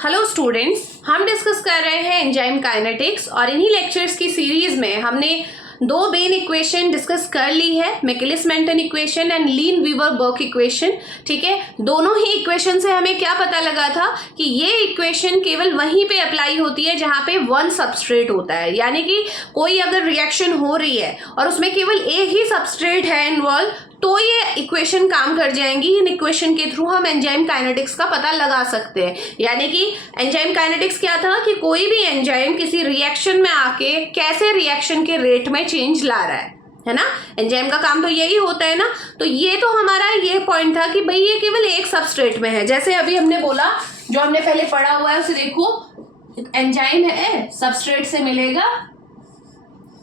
Hello students, हम discuss कर रहे हैं एंजाइम काइनेटिक्स और इन्हीं लेक्चर्स की सीरीज में हमने दो मेन इक्वेशन डिस्कस कर ली है, Michaelis Menten equation and Lineweaver Burk equation. ठीक है, दोनों ही इक्वेशन से हमें क्या पता लगा था कि ये इक्वेशन केवल वहीं पे अप्लाई होती है जहाँ पे वन सबस्ट्रेट होता है, यानी कि कोई अगर रिएक्शन हो रही है और उसमें केवल एक ही सबस्ट्रेट है इन्वॉल्व, तो ये इक्वेशन काम कर जाएंगी। इन इक्वेशन के थ्रू हम एंजाइम काइनेटिक्स का पता लगा सकते हैं। यानी कि एंजाइम काइनेटिक्स क्या था कि कोई भी एंजाइम किसी रिएक्शन में आके कैसे रिएक्शन के रेट में चेंज ला रहा है ना। एंजाइम का काम तो यही होता है ना। तो ये तो हमारा ये पॉइंट था कि भाई ये केवल एक सबस्ट्रेट में है। जैसे अभी हमने बोला, जो हमने पहले पढ़ा हुआ है उसे देखो, एंजाइम है, सबस्ट्रेट से मिलेगा,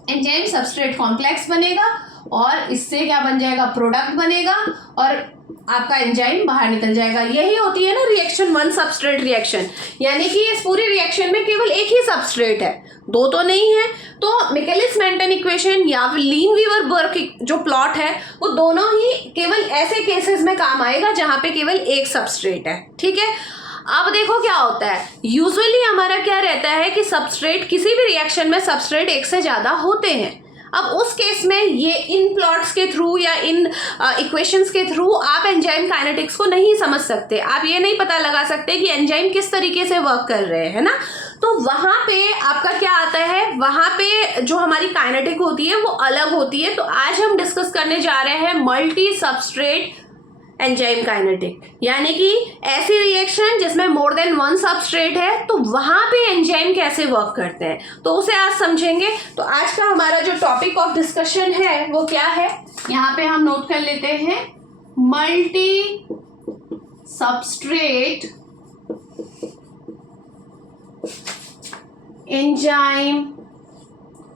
एंजाइम सबस्ट्रेट कॉम्प्लेक्स बनेगा और इससे क्या बन जाएगा, प्रोडक्ट बनेगा और आपका एंजाइम बाहर निकल जाएगा। यही होती है ना रिएक्शन, वन सबस्ट्रेट रिएक्शन। यानी कि इस पूरी रिएक्शन में केवल एक ही सबस्ट्रेट है, दो तो नहीं है। तो मिकेलिस मेंटन इक्वेशन या फिर लीन वीवर बर्क जो प्लॉट है वो दोनों ही केवल ऐसे केसेस में काम आएगा जहां पे केवल एक सबस्ट्रेट है। ठीक है, अब देखो क्या होता है, यूजुअली हमारा क्या रहता है कि सबस्ट्रेट, किसी भी रिएक्शन में सबस्ट्रेट एक से ज्यादा होते हैं। अब उस केस में ये इन प्लॉट्स के थ्रू या इन इक्वेशंस के थ्रू आप एंजाइम काइनेटिक्स को नहीं समझ सकते, आप ये नहीं पता लगा सकते कि एंजाइम किस तरीके से वर्क कर रहे हैं ना। तो वहां पे आपका क्या आता है, वहां पे जो हमारी काइनेटिक होती है वो अलग होती है। तो आज हम डिस्कस करने जा रहे हैं मल्टी सबस्ट्रेट एंजाइम काइनेटिक, यानी कि ऐसी रिएक्शन जिसमें मोर देन वन सबस्ट्रेट है, तो वहां पे एंजाइम कैसे वर्क करते हैं, तो उसे आज समझेंगे। तो आज का हमारा जो टॉपिक ऑफ डिस्कशन है वो क्या है, यहाँ पे हम नोट कर लेते हैं, मल्टी सबस्ट्रेट एंजाइम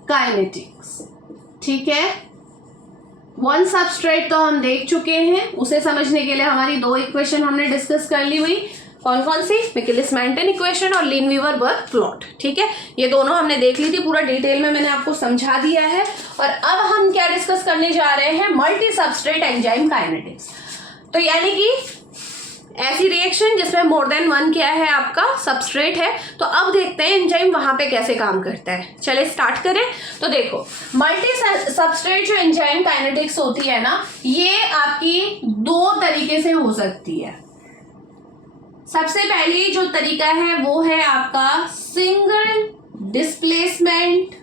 काइनेटिक्स। ठीक है, वन सबस्ट्रेट तो हम देख चुके हैं, उसे समझने के लिए हमारी दो इक्वेशन हमने डिस्कस कर ली हुई। कौन कौन सी, मिकेलिस मेंटन इक्वेशन और लीन वीवर बर्क प्लॉट। ठीक है, ये दोनों हमने देख ली थी, पूरा डिटेल में मैंने आपको समझा दिया है। और अब हम क्या डिस्कस करने जा रहे हैं, मल्टी सबस्ट्रेट एंजाइम काइनेटिक्स। तो यानी कि ऐसी रिएक्शन जिसमें मोर देन वन क्या है, आपका सबस्ट्रेट है। तो अब देखते हैं एंजाइम वहां पे कैसे काम करता है। चले स्टार्ट करें। तो देखो, मल्टी सबस्ट्रेट जो एंजाइम काइनेटिक्स होती है ना, ये आपकी दो तरीके से हो सकती है। सबसे पहली जो तरीका है वो है आपका सिंगल डिस्प्लेसमेंट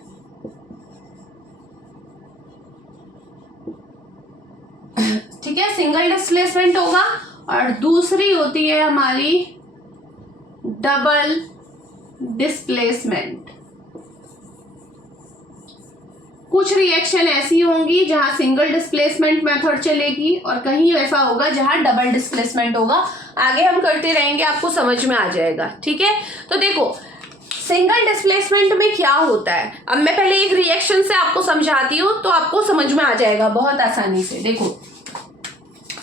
ठीक है, सिंगल डिस्प्लेसमेंट होगा। और दूसरी होती है हमारी डबल डिस्प्लेसमेंट। कुछ रिएक्शन ऐसी होंगी जहां सिंगल डिस्प्लेसमेंट मेथड चलेगी और कहीं ऐसा होगा जहां डबल डिस्प्लेसमेंट होगा। आगे हम करते रहेंगे, आपको समझ में आ जाएगा। ठीक है, तो देखो सिंगल डिस्प्लेसमेंट में क्या होता है, अब मैं पहले एक रिएक्शन से आपको समझाती हूँ तो आपको समझ में आ जाएगा बहुत आसानी से। देखो,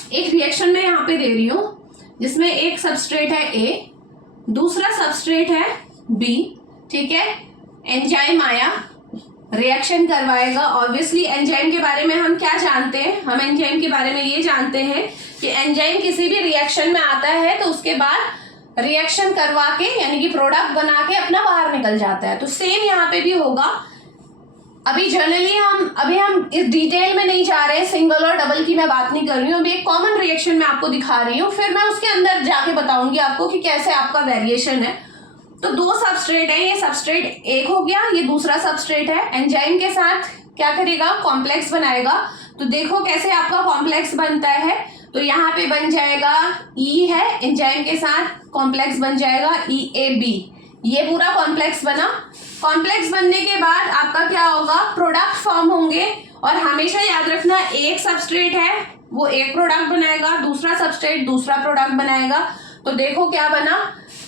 एक रिएक्शन में यहाँ पे दे रही हूँ जिसमें एक सबस्ट्रेट है ए, दूसरा सबस्ट्रेट है बी। ठीक है, एंजाइम आया, रिएक्शन करवाएगा। ऑब्वियसली एंजाइम के बारे में हम क्या जानते हैं, हम एंजाइम के बारे में ये जानते हैं कि एंजाइम किसी भी रिएक्शन में आता है तो उसके बाद रिएक्शन करवा के, यानी कि प्रोडक्ट बना के अपना बाहर निकल जाता है। तो सेम यहाँ पे भी होगा। अभी जनरली हम इस डिटेल में नहीं जा रहे हैं, सिंगल और डबल की मैं बात नहीं कर रही हूँ। अभी एक कॉमन रिएक्शन मैं आपको दिखा रही हूँ, फिर मैं उसके अंदर जाके बताऊंगी आपको कि कैसे आपका वेरिएशन है। तो दो सबस्ट्रेट है, ये सबस्ट्रेट एक हो गया, ये दूसरा सबस्ट्रेट है। एंजाइम के साथ क्या करेगा, कॉम्प्लेक्स बनाएगा। तो देखो कैसे आपका कॉम्प्लेक्स बनता है। तो यहाँ पे बन जाएगा ई है, एंजाइम के साथ कॉम्प्लेक्स बन जाएगा EAB। ये पूरा कॉम्प्लेक्स बना। कॉम्प्लेक्स बनने के बाद आपका क्या होगा, प्रोडक्ट फॉर्म होंगे। और हमेशा याद रखना, एक सबस्ट्रेट है वो एक प्रोडक्ट बनाएगा, दूसरा सबस्ट्रेट दूसरा प्रोडक्ट बनाएगा। तो देखो क्या बना,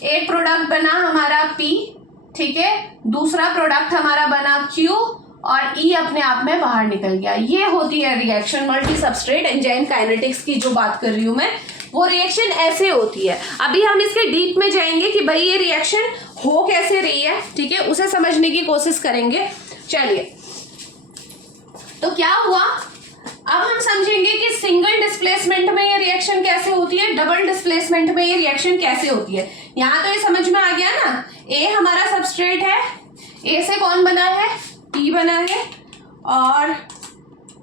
एक प्रोडक्ट बना हमारा P, ठीक है, दूसरा प्रोडक्ट हमारा बना Q और E अपने आप में बाहर निकल गया। ये होती है reaction multi substrate enzyme kinetics की जो बात कर रही हूं मैं, वो रिएक्शन ऐसे होती है। अभी हम इसके डीप में जाएंगे कि भाई ये रिएक्शन हो कैसे रही है। ठीक है, उसे समझने की कोशिश करेंगे। चलिए, तो क्या हुआ, अब हम समझेंगे कि सिंगल डिस्प्लेसमेंट में ये रिएक्शन कैसे होती है, डबल डिस्प्लेसमेंट में ये रिएक्शन कैसे होती है। यहाँ तो ये समझ में आ गया ना, ए हमारा सबस्ट्रेट है, ए से कौन बना है, पी बना है, और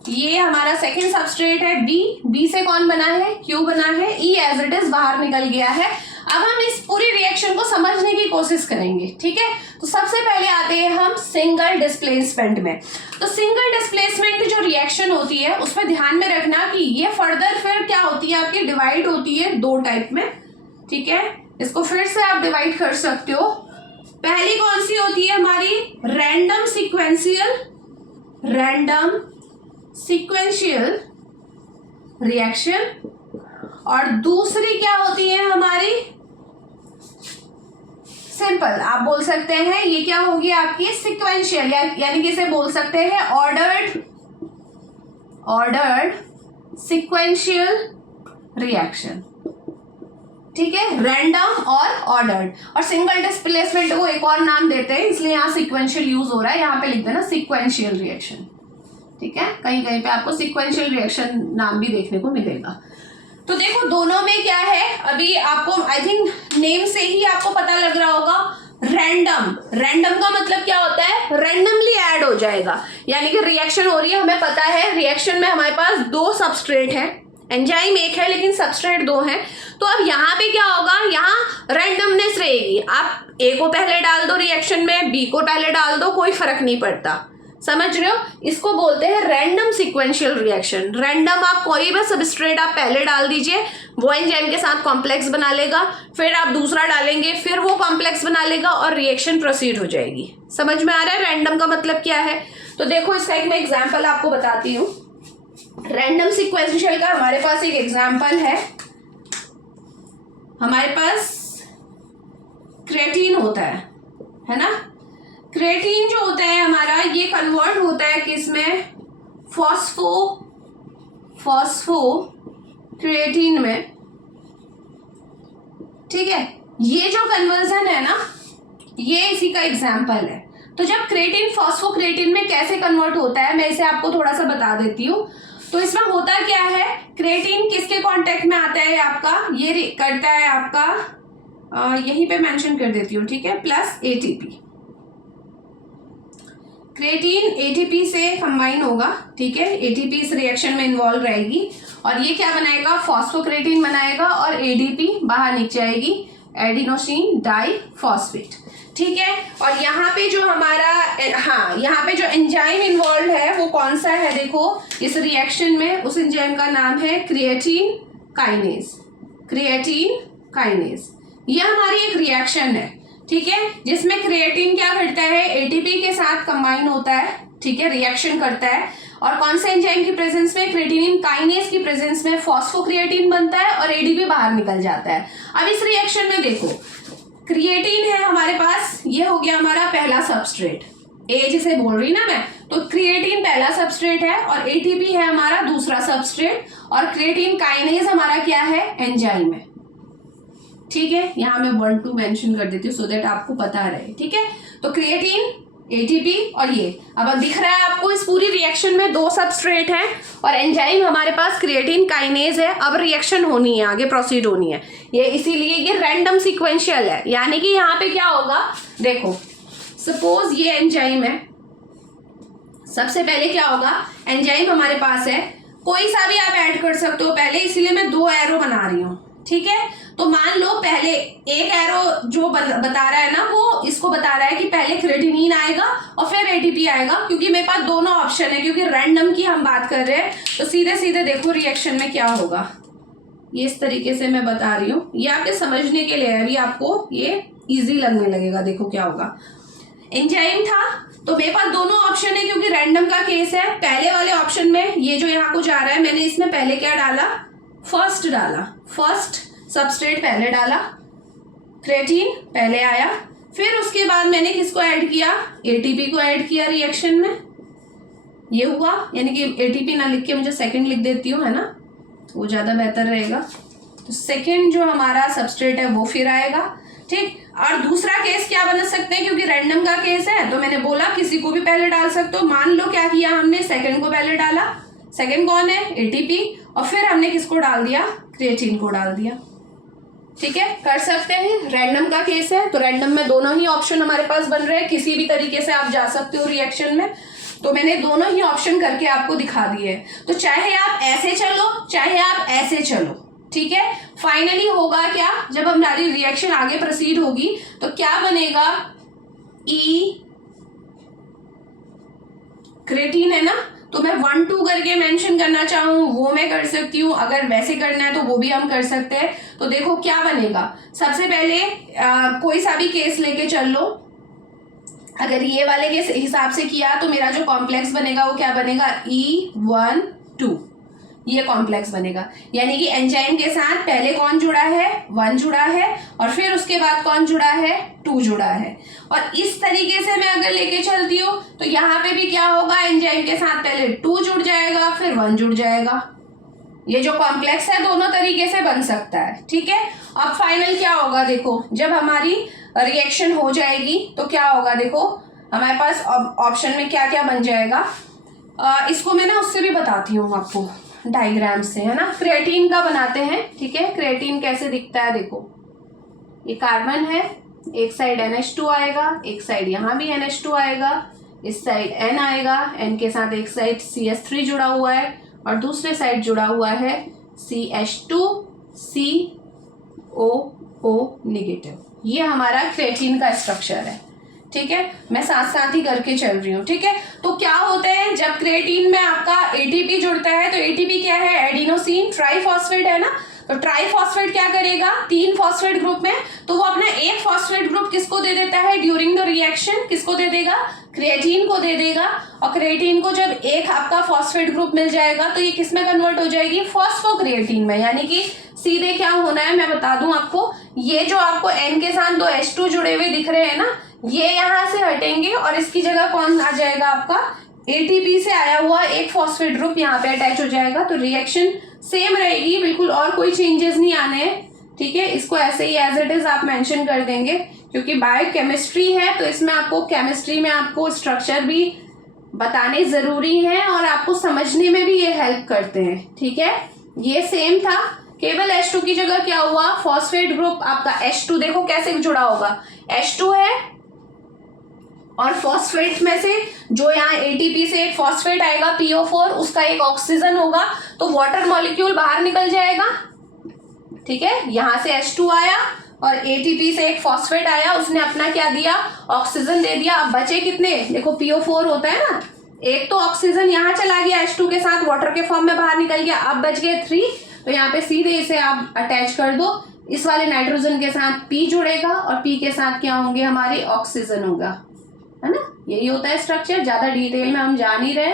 ये हमारा सेकेंड सबस्ट्रेट है बी, बी से कौन बना है, क्यू बना है, ई एज इट इज बाहर निकल गया है। अब हम इस पूरी रिएक्शन को समझने की कोशिश करेंगे, ठीक है। तो सबसे पहले आते हैं हम सिंगल डिस्प्लेसमेंट में। तो सिंगल डिस्प्लेसमेंट जो रिएक्शन होती है उसमें ध्यान में रखना कि ये फर्दर फिर क्या होती है, आपकी डिवाइड होती है दो टाइप में, ठीक है। इसको फिर से आप डिवाइड कर सकते हो। पहली कौन सी होती है हमारी, रैंडम सीक्वेंशियल रिएक्शन, और दूसरी क्या होती है हमारी, सिंपल आप बोल सकते हैं ये क्या होगी आपकी सिक्वेंशियल, यानी कि इसे बोल सकते हैं ऑर्डर्ड सिक्वेंशियल रिएक्शन, ठीक है। रैंडम और ऑर्डर्ड, और सिंगल डिस्प्लेसमेंट को एक और नाम देते हैं, इसलिए यहाँ सिक्वेंशियल यूज हो रहा है, यहाँ पे लिख देना सिक्वेंशियल रिएक्शन, ठीक है। कहीं कहीं पे आपको सिक्वेंशियल रिएक्शन नाम भी देखने को मिलेगा। तो देखो दोनों में क्या है, अभी आपको आई थिंक नेम से ही आपको पता लग रहा होगा, रैंडम का मतलब क्या होता है, रैंडमली ऐड हो जाएगा, यानी कि रिएक्शन हो रही है, हमें पता है रिएक्शन में हमारे पास दो सबस्ट्रेट है, एंजाइम एक है लेकिन सबस्ट्रेट दो है। तो अब यहाँ पे क्या होगा, यहाँ रैंडमनेस रहेगी, आप ए को पहले डाल दो रिएक्शन में, बी को पहले डाल दो, कोई फर्क नहीं पड़ता, समझ रहे हो। इसको बोलते हैं रैंडम सीक्वेंशियल रिएक्शन। रैंडम आप कोई भी सबस्ट्रेट आप पहले डाल दीजिए, वो एंजाइम के साथ कॉम्प्लेक्स बना लेगा, फिर आप दूसरा डालेंगे, फिर वो कॉम्प्लेक्स बना लेगा और रिएक्शन प्रोसीड हो जाएगी। समझ में आ रहा है रैंडम का मतलब क्या है। तो देखो इसका एक मैं एग्जाम्पल आपको बताती हूँ। रैंडम सीक्वेंशियल का हमारे पास एक एग्जाम्पल है, हमारे पास क्रिएटिन होता है ना। क्रिएटिन जो होता है हमारा, ये कन्वर्ट होता है किसमें, फॉस्फो क्रिएटिन में, ठीक है। ये जो कन्वर्जन है ना, ये इसी का एग्जाम्पल है। तो जब क्रिएटिन फॉस्फोक्रिएटिन में कैसे कन्वर्ट होता है, मैं इसे आपको थोड़ा सा बता देती हूँ। तो इसमें होता क्या है, क्रिएटिन किसके कांटेक्ट में आता है आपका, ये करता है आपका, यहीं पे मेंशन कर देती हूँ, ठीक है, प्लस एटीपी। क्रिएटिन एटीपी से कंबाइन होगा, ठीक है, एटीपी इस रिएक्शन में इन्वॉल्व रहेगी, और ये क्या बनाएगा, फॉस्फोक्रिएटिन बनाएगा, और एडीपी बाहर निकल जाएगी, एडिनोसिन डाइफॉस्फेट, ठीक है। और यहाँ पे जो हमारा, हाँ, यहाँ पे जो एंजाइम इन्वॉल्व है वो कौन सा है, देखो इस रिएक्शन में, उस एंजाइम का नाम है क्रिएटिन काइनेज। ये हमारी एक रिएक्शन है, ठीक है, जिसमें क्रिएटिन क्या करता है, एटीपी के साथ कंबाइन होता है, ठीक है, रिएक्शन करता है, और कौन से एंजाइम की प्रेजेंस में, क्रिएटिनिन काइनेज की प्रेजेंस में फॉस्फोक्रिएटिन बनता है और एडीपी बाहर निकल जाता है। अब इस रिएक्शन में देखो, क्रिएटिन है हमारे पास, ये हो गया हमारा पहला सबस्ट्रेट, ए जिसे बोल रही ना मैं, तो क्रिएटिन पहला सबस्ट्रेट है और एटीपी है हमारा दूसरा सबस्ट्रेट, और क्रिएटिन काइनेज हमारा क्या है, एंजाइम है, ठीक है। यहाँ मैं 1 2 मेंशन कर देती हूँ सो दैट आपको पता रहे, ठीक है। तो क्रिएटिन, एटीपी और ये, अब दिख रहा है आपको इस पूरी रिएक्शन में दो सबस्ट्रेट हैं और एंजाइम हमारे पास क्रिएटिन काइनेज है। अब रिएक्शन होनी है, आगे प्रोसीड होनी है, ये इसीलिए ये रैंडम सीक्वेंशियल है, यानी कि यहाँ पे क्या होगा, देखो सपोज ये एंजाइम है, सबसे पहले क्या होगा, एंजाइम हमारे पास है, कोई सा भी आप ऐड कर सकते हो पहले, इसीलिए मैं 2 एरो बना रही हूँ, ठीक है। तो मान लो पहले एक एरो जो बता रहा है ना, वो इसको बता रहा है कि पहले क्रिएटिनिन आएगा और फिर एटीपी आएगा, क्योंकि मेरे पास दोनों ऑप्शन है, क्योंकि रैंडम की हम बात कर रहे हैं। तो सीधे सीधे देखो रिएक्शन में क्या होगा, ये इस तरीके से मैं बता रही हूँ, ये आपके समझने के लिए है, अभी आपको ये इजी लगने लगेगा। देखो क्या होगा, एंजाइम था तो मेरे पास दोनों ऑप्शन है, क्योंकि रैंडम का केस है। पहले वाले ऑप्शन में ये जो यहाँ को जा रहा है, मैंने इसमें पहले क्या डाला, फर्स्ट सबस्ट्रेट पहले डाला, क्रिएटिन पहले आया, फिर उसके बाद मैंने किसको ऐड किया, एटीपी को ऐड किया रिएक्शन में, ये हुआ। यानी कि एटीपी ना लिख के मुझे सेकंड लिख देती हूँ, है ना, वो ज़्यादा बेहतर रहेगा। तो सेकंड जो हमारा सबस्ट्रेट है वो फिर आएगा, ठीक। और दूसरा केस क्या बना सकते हैं, क्योंकि रैंडम का केस है तो मैंने बोला किसी को भी पहले डाल सकते हो। मान लो क्या किया हमने, सेकंड को पहले डाला, सेकंड कौन है, एटीपी, और फिर हमने किसको डाल दिया, क्रिएटिन को डाल दिया। ठीक है, कर सकते हैं। रैंडम का केस है तो रैंडम में दोनों ही ऑप्शन हमारे पास बन रहे हैं, किसी भी तरीके से आप जा सकते हो रिएक्शन में। तो मैंने दोनों ही ऑप्शन करके आपको दिखा दिए हैं। तो चाहे आप ऐसे चलो चाहे आप ऐसे चलो, ठीक है, फाइनली होगा क्या, जब हमारी रिएक्शन आगे प्रोसीड होगी तो क्या बनेगा, ई क्रिएटिन है ना, तो मैं 1 2 करके मेंशन करना चाहूँ वो मैं कर सकती हूँ, अगर वैसे करना है तो वो भी हम कर सकते हैं। तो देखो क्या बनेगा, सबसे पहले कोई सा भी केस लेके चल लो। अगर ये वाले के हिसाब से किया तो मेरा जो कॉम्प्लेक्स बनेगा वो क्या बनेगा, E12, ये कॉम्प्लेक्स बनेगा। यानी कि एंजाइम के साथ पहले कौन जुड़ा है, 1 जुड़ा है, और फिर उसके बाद कौन जुड़ा है, 2 जुड़ा है। और इस तरीके से मैं अगर लेके चलती हूँ तो यहाँ पे भी क्या होगा, एंजाइम के साथ पहले 2 जुड़ जाएगा फिर 1 जुड़ जाएगा। ये जो कॉम्प्लेक्स है दोनों तरीके से बन सकता है। ठीक है, अब फाइनल क्या होगा, देखो जब हमारी रिएक्शन हो जाएगी तो क्या होगा, देखो हमारे पास ऑप्शन में क्या क्या बन जाएगा। इसको मैं ना उससे भी बताती हूँ आपको, डायग्राम से, है ना। क्रिएटिन का बनाते हैं, ठीक है। क्रिएटिन कैसे दिखता है, देखो ये कार्बन है, एक साइड NH2 आएगा, एक साइड यहाँ भी NH2 आएगा, इस साइड N आएगा, N के साथ एक साइड CH3 जुड़ा हुआ है और दूसरे साइड जुड़ा हुआ है CH2COO नेगेटिव। ये हमारा क्रिएटिन का स्ट्रक्चर है। ठीक है, मैं साथ साथ ही करके चल रही हूँ। ठीक है, तो क्या होता है जब क्रिएटिन में आपका एटीपी जुड़ता है, तो एटीपी क्या है, एडिनोसिन ट्राइफॉस्फेट है ना। तो ट्राइफॉस्फेट क्या करेगा, 3 फॉस्फेट ग्रुप में, तो वो अपना एक फॉस्फेट ग्रुप किसको दे देता है ड्यूरिंग द रिएक्शन, किसको दे देगा, क्रिएटिन को दे देगा। और क्रिएटिन को जब एक आपका फॉस्फेट ग्रुप मिल जाएगा तो ये किस में कन्वर्ट हो जाएगी, फॉस्फोक्रिएटिन में। यानी कि सीधे क्या होना है मैं बता दूं आपको, ये जो आपको N के साथ 2 H2 जुड़े हुए दिख रहे हैं ना, ये यहाँ से हटेंगे और इसकी जगह कौन आ जाएगा, आपका एटीपी से आया हुआ एक फॉस्फेट ग्रुप यहाँ पे अटैच हो जाएगा। तो रिएक्शन सेम रहेगी बिल्कुल, और कोई चेंजेस नहीं आने हैं। ठीक है, इसको ऐसे ही एज इट इज आप मेंशन कर देंगे, क्योंकि बायोकेमिस्ट्री है तो इसमें आपको केमिस्ट्री में आपको स्ट्रक्चर भी बताने जरूरी है और आपको समझने में भी ये हेल्प करते हैं। ठीक है, ये सेम था, केवल H2 की जगह क्या हुआ, फॉस्फेट ग्रुप आपका H2 देखो कैसे जुड़ा होगा, H2 है और फॉस्फेट में से जो यहाँ एटीपी से एक फॉस्फेट आएगा PO4, उसका एक ऑक्सीजन होगा, तो वाटर मॉलिक्यूल बाहर निकल जाएगा। ठीक है, यहाँ से H2 आया और एटीपी से एक फॉस्फेट आया, उसने अपना क्या दिया, ऑक्सीजन दे दिया। अब बचे कितने, देखो PO4 होता है ना, एक तो ऑक्सीजन यहाँ चला गया H2 के साथ वाटर के फॉर्म में बाहर निकल गया, अब बच गए 3। तो यहाँ पे सीधे इसे आप अटैच कर दो, इस वाले नाइट्रोजन के साथ P जुड़ेगा और P के साथ क्या होंगे, हमारे ऑक्सीजन होगा, है ना। यही होता है स्ट्रक्चर, ज्यादा डिटेल में हम जा नहीं रहे।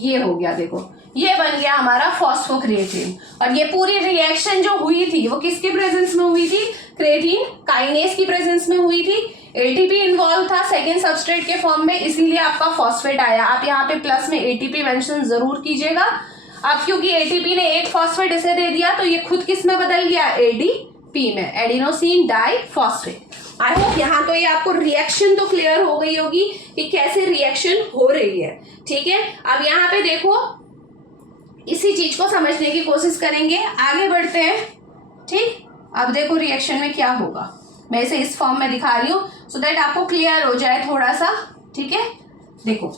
ये हो गया, देखो ये बन गया हमारा फॉस्फोक्रिएटिन। और ये पूरी रिएक्शन जो हुई थी वो किसके प्रेजेंस में हुई थी, क्रिएटिन काइनेज की प्रेजेंस में हुई थी। एटीपी इन्वॉल्व था सेकेंड सबस्ट्रेट के फॉर्म में, इसीलिए आपका फॉस्फेट आया। आप यहाँ पे प्लस में एटीपी मेंशन जरूर कीजिएगा। अब क्योंकि एटीपी ने एक फॉस्फेट इसे दे दिया तो ये खुद किस में बदल गया, एडीपी में, एडिनोसिन डाइफॉस्फेट। आई होप यहाँ तो ये आपको रिएक्शन तो क्लियर हो गई होगी कि कैसे रिएक्शन हो रही है। ठीक है, अब यहाँ पे देखो इसी चीज को समझने की कोशिश करेंगे, आगे बढ़ते हैं। ठीक, अब देखो रिएक्शन में क्या होगा, मैं इसे इस फॉर्म में दिखा रही हूँ सो दैट आपको क्लियर हो जाए थोड़ा सा। ठीक है, देखो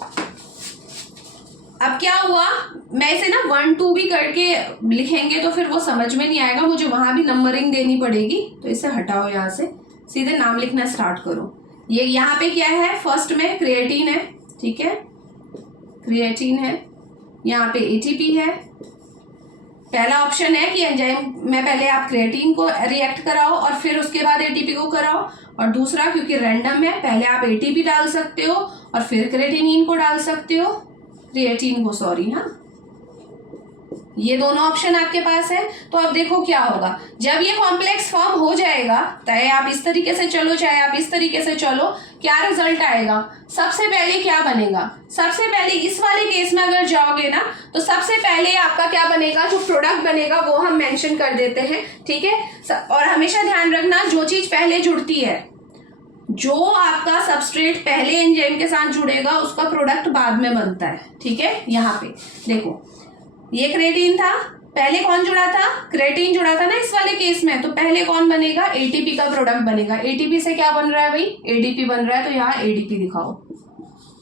अब क्या हुआ, मैं इसे ना 1 2 भी करके लिखेंगे तो फिर वो समझ में नहीं आएगा, मुझे वहां भी नंबरिंग देनी पड़ेगी। तो इसे हटाओ, यहाँ से सीधे नाम लिखना स्टार्ट करो। ये यहाँ पे क्या है, फर्स्ट में क्रिएटिन है, ठीक है, क्रिएटिन है, यहाँ पे एटीपी है। पहला ऑप्शन है कि एंजाइम में पहले आप क्रिएटिन को रिएक्ट कराओ और फिर उसके बाद एटीपी को कराओ, और दूसरा क्योंकि रैंडम है पहले आप एटीपी डाल सकते हो और फिर क्रिएटिनिन को डाल सकते हो, क्रिएटिन को, सॉरी, हाँ, ये दोनों ऑप्शन आपके पास है। तो अब देखो क्या होगा, जब ये कॉम्प्लेक्स फॉर्म हो जाएगा, चाहे आप इस तरीके से चलो चाहे आप इस तरीके से चलो, क्या रिजल्ट आएगा, सबसे पहले क्या बनेगा, सबसे पहले इस वाले केस में अगर जाओगे ना तो सबसे पहले आपका क्या बनेगा, जो प्रोडक्ट बनेगा वो हम मेंशन कर देते हैं। ठीक है, और हमेशा ध्यान रखना जो चीज पहले जुड़ती है, जो आपका सबस्ट्रेट पहले एंजाइम के साथ जुड़ेगा उसका प्रोडक्ट बाद में बनता है। ठीक है, यहाँ पे देखो ये क्रेटीन था, पहले कौन जुड़ा था, क्रेटीन जुड़ा था ना इस वाले केस में, तो पहले कौन बनेगा, एटीपी का प्रोडक्ट बनेगा। एटीपी से क्या बन रहा है भाई, एडीपी बन रहा है, तो यहाँ एडीपी दिखाओ।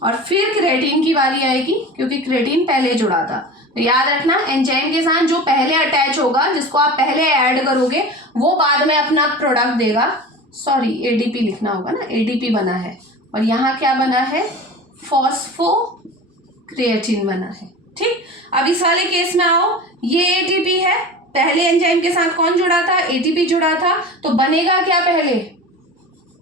और फिर क्रेटीन की बारी आएगी क्योंकि क्रेटीन पहले जुड़ा था। तो याद रखना एंजाइम के साथ जो पहले अटैच होगा, जिसको आप पहले ऐड करोगे, वो बाद में अपना प्रोडक्ट देगा। सॉरी, एडीपी लिखना होगा ना, एडीपी बना है और यहाँ क्या बना है, फॉस्फोक्रिएटिन बना है। ठीक, अब इस वाले केस में आओ, ये एटीपी है, पहले एंजाइम के साथ कौन जुड़ा था, एटीपी जुड़ा था, तो बनेगा क्या पहले,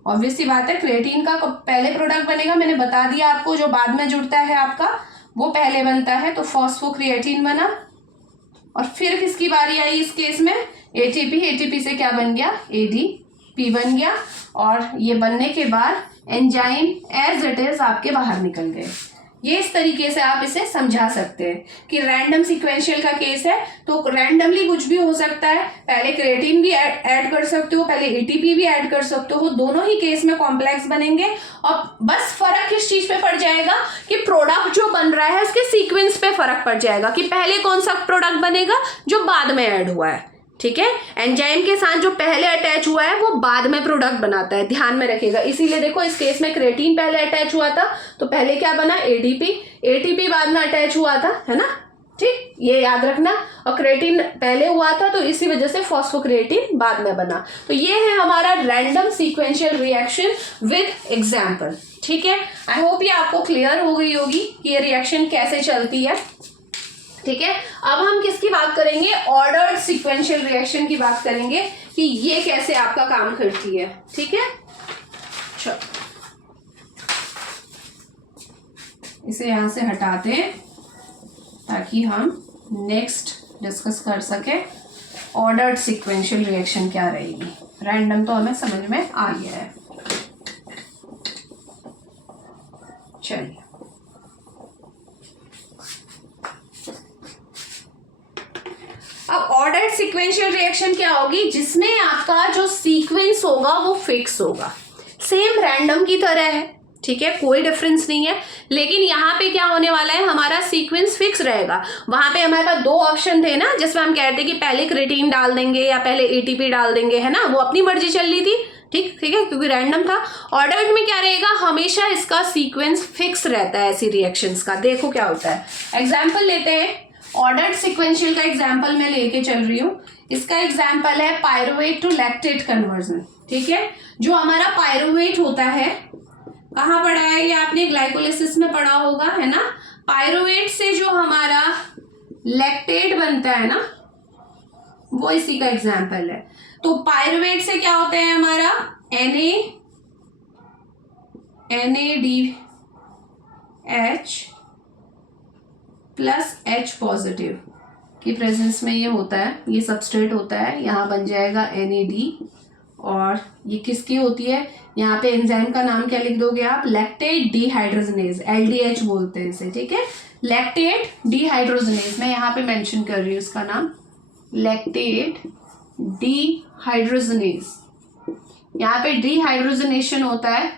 ऑब्वियस सी बात है क्रिएटिन का पहले प्रोडक्ट बनेगा, मैंने बता दिया आपको, जो बाद में जुड़ता है आपका वो पहले बनता है, तो फॉस्फोक्रिएटिन बना। और फिर किसकी बारी आई इस केस में, एटीपी, एटीपी से क्या बन गया, एडीपी बन गया। और ये बनने के बाद एंजाइम एज इट इज आपके बाहर निकल गए। ये इस तरीके से आप इसे समझा सकते हैं कि रैंडम सीक्वेंशियल का केस है तो रैंडमली कुछ भी हो सकता है, पहले क्रिएटिन भी ऐड कर सकते हो, पहले एटीपी भी ऐड कर सकते हो, दोनों ही केस में कॉम्प्लेक्स बनेंगे। और बस फर्क किस चीज पे पड़ जाएगा कि प्रोडक्ट जो बन रहा है उसके सीक्वेंस पे फर्क पड़ जाएगा कि पहले कौन सा प्रोडक्ट बनेगा जो बाद में ऐड हुआ है। ठीक है, एंजाइम के साथ जो पहले अटैच हुआ है वो बाद में प्रोडक्ट बनाता है, ध्यान में रखिएगा। इसीलिए देखो इस केस में क्रिएटिन पहले अटैच हुआ था तो पहले क्या बना, एडीपी, एटीपी बाद में अटैच हुआ था, है ना। ठीक, ये याद रखना। और क्रिएटिन पहले हुआ था तो इसी वजह से फॉस्फोक्रिएटिन बाद में बना। तो ये है हमारा random sequential reaction with example. ठीक है, आई होप ये आपको क्लियर हो गई होगी कि ये रिएक्शन कैसे चलती है। ठीक है, अब हम किसकी बात करेंगे, ऑर्डर्ड सीक्वेंशियल रिएक्शन की बात करेंगे कि ये कैसे आपका काम करती है। ठीक है, चलो इसे यहां से हटाते हैं ताकि हम नेक्स्ट डिस्कस कर सके ऑर्डर्ड सीक्वेंशियल रिएक्शन क्या रहेगी। रैंडम तो हमें समझ में आ गया है। चलिए, अब ऑर्डर्ड सीक्वेंशियल रिएक्शन क्या होगी, जिसमें आपका जो सीक्वेंस होगा वो फिक्स होगा, सेम रैंडम की तरह है। ठीक है, कोई डिफरेंस नहीं है, लेकिन यहाँ पे क्या होने वाला है, हमारा सीक्वेंस फिक्स रहेगा। वहां पे हमारे पास दो ऑप्शन थे ना, जिसमें हम कहते कि पहले क्रिएटिन डाल देंगे या पहले एटीपी डाल देंगे, है ना, वो अपनी मर्जी चल रही थी। ठीक है, क्योंकि रैंडम था। ऑर्डर्ड में क्या रहेगा, हमेशा इसका सीक्वेंस फिक्स रहता है ऐसी रिएक्शंस का। देखो क्या होता है, एग्जाम्पल लेते हैं, ऑर्डर्ड सीक्वेंशियल का एग्जाम्पल मैं लेके चल रही हूँ। इसका एग्जाम्पल है पायरुवेट टू लैक्टेट कन्वर्जन। ठीक है, जो हमारा पायरुवेट होता है, कहाँ पढ़ा है ये आपने, ग्लाइकोलिसिस में पढ़ा होगा, है ना। पायरुवेट से जो हमारा लैक्टेट बनता है ना, वो इसी का एग्जाम्पल है। तो पायरुवेट से क्या होता है हमारा, NaDH प्लस H पॉजिटिव की प्रेजेंस में ये होता है, ये सबस्ट्रेट होता है, यहाँ बन जाएगा NaD। और ये किसकी होती है, यहाँ पे एंजाइम का नाम क्या लिख दोगे आप, लैक्टेट डिहाइड्रोजनेज, LDH बोलते हैं इसे। ठीक है, लैक्टेट डिहाइड्रोजनेज, मैं यहाँ पे मेंशन कर रही हूँ इसका नाम, लैक्टेट डिहाइड्रोजनेज। यहाँ पे डिहाइड्रोजनेशन होता है,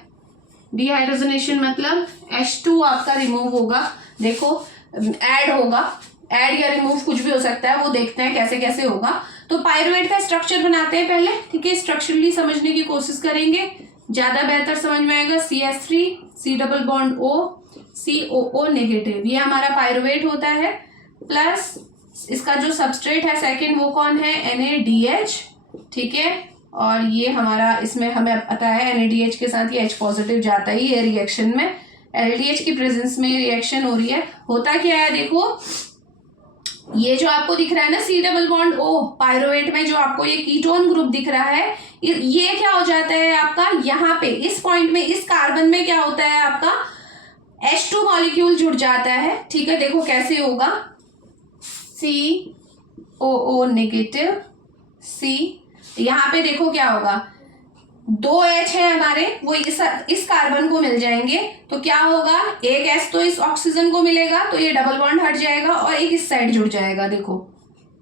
डिहाइड्रोजनेशन मतलब H2 आपका रिमूव होगा। देखो ऐड होगा, ऐड या रिमूव कुछ भी हो सकता है, वो देखते हैं कैसे कैसे होगा। तो पायरुवेट का स्ट्रक्चर बनाते हैं पहले। ठीक है, स्ट्रक्चरली समझने की कोशिश करेंगे, ज्यादा बेहतर समझ में आएगा। CH3 C double bond O COO negative, ये हमारा पायरुवेट होता है। प्लस इसका जो सबस्ट्रेट है सेकंड, वो कौन है, NaDH। ठीक है, और ये हमारा, इसमें हमें पता है NaDH के साथ ये H पॉजिटिव जाता ही है रिएक्शन में, LDH की प्रेजेंस में रिएक्शन हो रही है। होता क्या है, देखो ये जो आपको दिख रहा है ना C double bond O, pyruvate में जो आपको ये कीटोन ग्रुप दिख रहा है, ये क्या हो जाता है आपका, यहाँ पे इस पॉइंट में, इस कार्बन में क्या होता है आपका, H2 मॉलिक्यूल जुड़ जाता है। ठीक है, देखो कैसे होगा, COO नेगेटिव C, यहाँ पे देखो क्या होगा, 2 H है हमारे, वो इस कार्बन को मिल जाएंगे, तो क्या होगा, एक H तो इस ऑक्सीजन को मिलेगा, तो ये डबल बॉन्ड हट जाएगा और एक इस साइड जुड़ जाएगा। देखो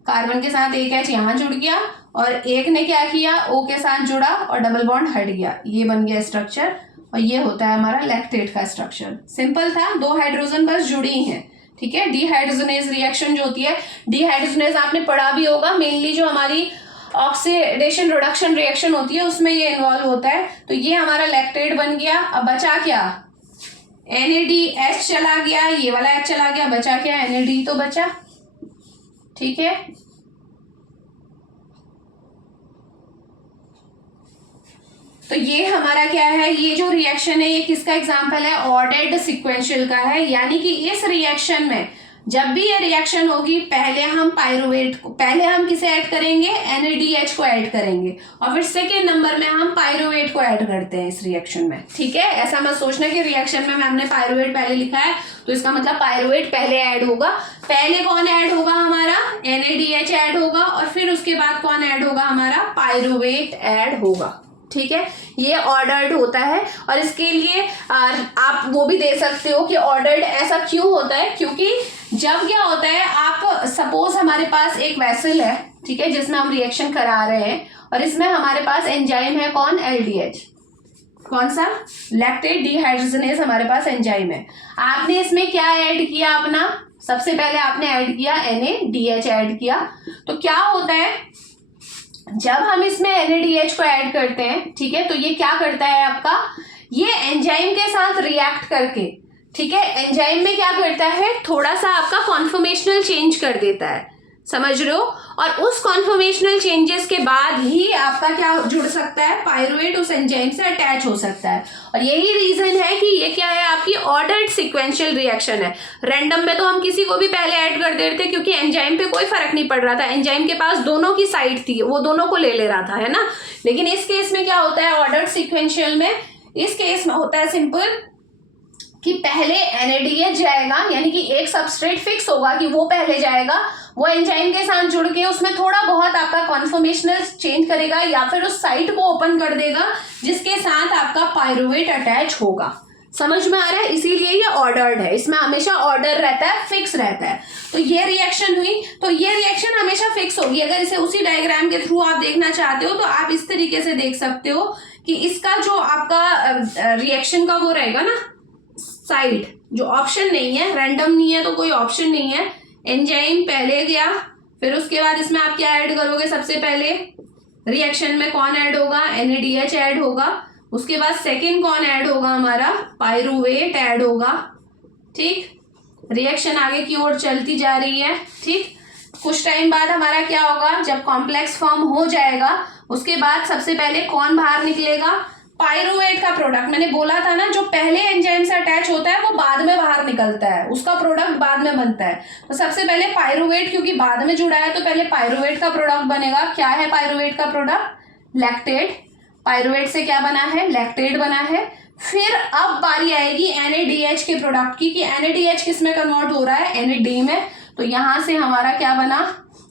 कार्बन के साथ एक H यहाँ जुड़ गया और एक ने क्या किया, O के साथ जुड़ा और डबल बॉन्ड हट गया, ये बन गया स्ट्रक्चर। और ये होता है हमारा लैक्टेट का स्ट्रक्चर। सिंपल था, 2 हाइड्रोजन बस जुड़ी हैं। ठीक है। डीहाइड्रोजनेज रिएक्शन जो होती है, डीहाइड्रोजनेज आपने पढ़ा भी होगा, मेनली जो हमारी ऑक्सीडेशन रिडक्शन रिएक्शन होती है उसमें ये इन्वॉल्व होता है। तो ये हमारा लैक्टेट बन गया। अब बचा क्या, NADH चला गया, ये वाला H चला गया, बचा क्या, NAD तो बचा, ठीक है। तो ये हमारा क्या है, ये जो रिएक्शन है ये किसका एग्जांपल है, ऑर्डर्ड सीक्वेंशियल का है। यानी कि इस रिएक्शन में जब भी ये रिएक्शन होगी पहले हम पायरुवेट को, पहले हम किसे ऐड करेंगे, NADH को ऐड करेंगे, और फिर सेकेंड नंबर में हम पायरुवेट को ऐड करते हैं इस रिएक्शन में, ठीक है। ऐसा मत सोचना कि रिएक्शन में हमने पायरुवेट पहले लिखा है तो इसका मतलब पायरुवेट पहले ऐड होगा। पहले कौन ऐड होगा, हमारा NADH ऐड होगा, और फिर उसके बाद कौन ऐड होगा, हमारा पायरुवेट ऐड होगा, ठीक है। ये ऑर्डर्ड होता है। और इसके लिए आप वो भी दे सकते हो कि ऑर्डर्ड ऐसा क्यों होता है, क्योंकि जब क्या होता है, आप सपोज हमारे पास एक वेसल है, ठीक है, जिसमें हम रिएक्शन करा रहे हैं, और इसमें हमारे पास एंजाइम है कौन, LDH, कौन सा, लैक्टेट डीहाइड्रोजनेज हमारे पास एंजाइम है। आपने इसमें क्या ऐड किया अपना, सबसे पहले आपने ऐड किया NADH ऐड किया। तो क्या होता है, जब हम इसमें NADH को ऐड करते हैं, ठीक है, तो ये क्या करता है आपका, ये एंजाइम के साथ रिएक्ट करके, ठीक है, एंजाइम में क्या करता है, थोड़ा सा आपका कॉन्फॉर्मेशनल चेंज कर देता है, समझ रहे हो। और उस कॉन्फॉर्मेशनल चेंजेस के बाद ही आपका क्या जुड़ सकता है, पायरुवेट उस एंजाइम से अटैच हो सकता है। और यही रीजन है कि ये क्या है, आपकी ऑर्डर्ड सीक्वेंशियल रिएक्शन है। रैंडम में तो हम किसी को भी पहले ऐड कर देते क्योंकि एंजाइम पे कोई फर्क नहीं पड़ रहा था, एंजाइम के पास दोनों की साइड थी, वो दोनों को ले रहा था, है ना। लेकिन इस केस में क्या होता है, ऑर्डर्ड सीक्वेंशियल में इस केस में होता है सिंपल कि पहले NADH जाएगा, यानी कि एक सबस्ट्रेट फिक्स होगा कि वो पहले जाएगा, वो एंजाइम के साथ जुड़ के उसमें थोड़ा बहुत आपका कॉन्फॉर्मेशनल चेंज करेगा या फिर उस साइट को ओपन कर देगा जिसके साथ आपका पायरुवेट अटैच होगा। समझ में आ रहा है, इसीलिए ये ऑर्डर्ड है, इसमें हमेशा ऑर्डर रहता है, फिक्स रहता है। तो ये रिएक्शन हुई, तो ये रिएक्शन हमेशा फिक्स होगी। अगर इसे उसी डायग्राम के थ्रू आप देखना चाहते हो तो आप इस तरीके से देख सकते हो कि इसका जो आपका रिएक्शन का वो रहेगा ना, साइड जो ऑप्शन नहीं है, रैंडम नहीं है तो कोई ऑप्शन नहीं है, एंजाइम पहले गया, फिर उसके बाद इसमें आप क्या ऐड करोगे, सबसे पहले रिएक्शन में कौन ऐड होगा, NADH ऐड होगा, उसके बाद सेकेंड कौन ऐड होगा, हमारा पायरुवेट ऐड होगा, ठीक। रिएक्शन आगे की ओर चलती जा रही है, ठीक। कुछ टाइम बाद हमारा क्या होगा, जब कॉम्प्लेक्स फॉर्म हो जाएगा उसके बाद सबसे पहले कौन बाहर निकलेगा, पायरुवेट का प्रोडक्ट। मैंने बोला था ना, जो पहले एंजाइम से अटैच होता है वो बाद में बाहर निकलता है, उसका प्रोडक्ट बाद में बनता है। तो सबसे पहले पायरुवेट, क्योंकि बाद में जुड़ा है तो पहले पायरुवेट का प्रोडक्ट बनेगा। क्या है पायरुवेट का प्रोडक्ट, लैक्टेट। पायरुवेट से क्या बना है, लैक्टेट बना है। फिर अब बारी आएगी NADH के प्रोडक्ट की, कि NADH किस में कन्वर्ट हो रहा है, NAD में। तो यहां से हमारा क्या बना,